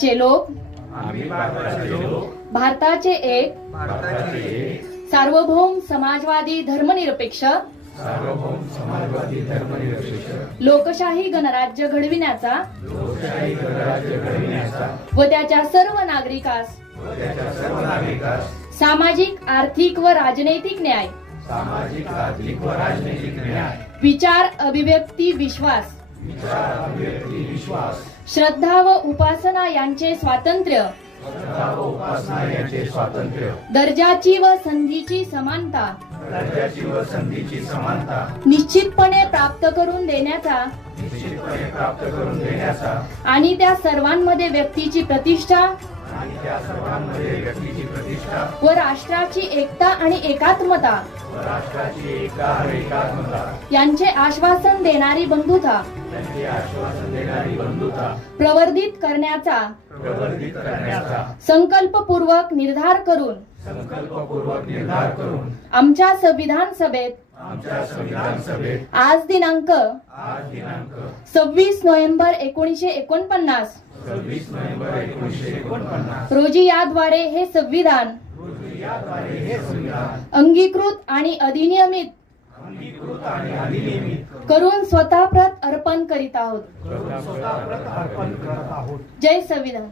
चे लोक भारताचे एक सार्वभौम समाजवादी धर्मनिरपेक्ष लोकशाही गणराज्य घडविण्याचा व त्याच्या सर्व नागरिकास सामाजिक आर्थिक व राजनैतिक न्याय विचार अभिव्यक्ती विश्वास श्रद्धा व उपासना यांचे स्वातंत्र्य दर्जाची व संधीची समानता निश्चितपणे प्राप्त करून देण्याचा आणि त्या सर्वांमध्ये व्यक्तीची प्रतिष्ठा व राष्ट्राची एकता आणि एकात्मता यांचे आश्वासन देणारी बंधुता प्रवर्धित करण्याचा संकल्पपूर्वक निर्धार करून आमच्या संविधान सभेत आज दिनांक 26 नोव्हेंबर 1949 रोजी याद्वारे हे संविधान अंगीकृत आणि अधिनियमित करून स्वतःप्रत अर्पण करीत आहोत। जय संविधान।